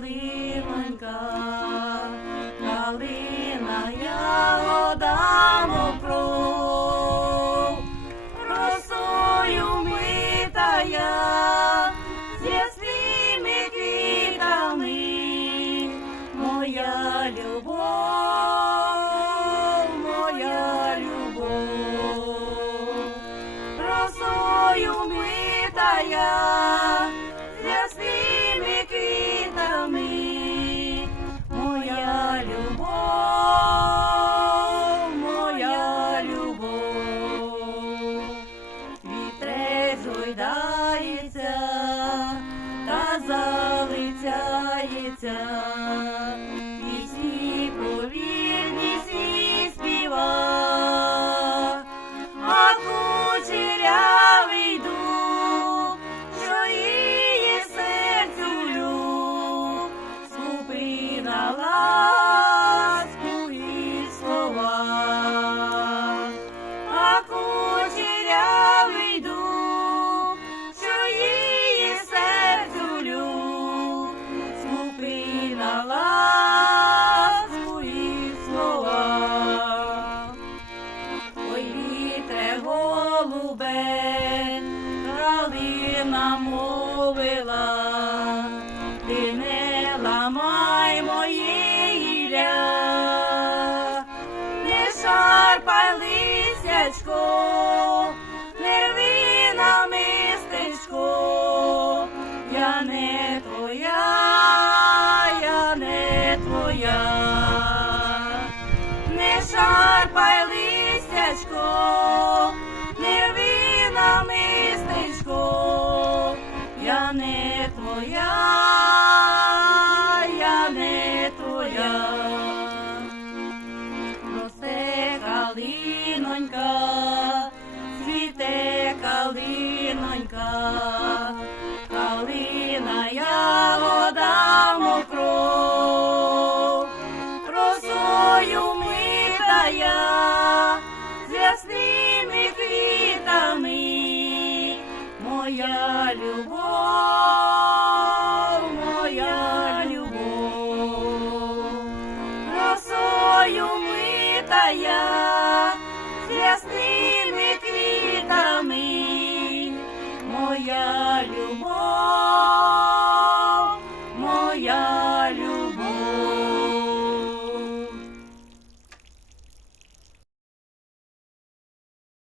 калинонька, калина ягода мокров, росою митая, з ясними квітами, моя любов, моя любов. Росою митая, голубе, калина мовила, ти не ламай моє гілля, не шарпай лисячко, не рви на мистечко, я не твоя, я не твоя. Не шарпай листячко, калинонька, цвіте калинонька, калина ягода мокров, росою митая, з ясними квітами, моя любов, митая, з ясними квітами, моя любов.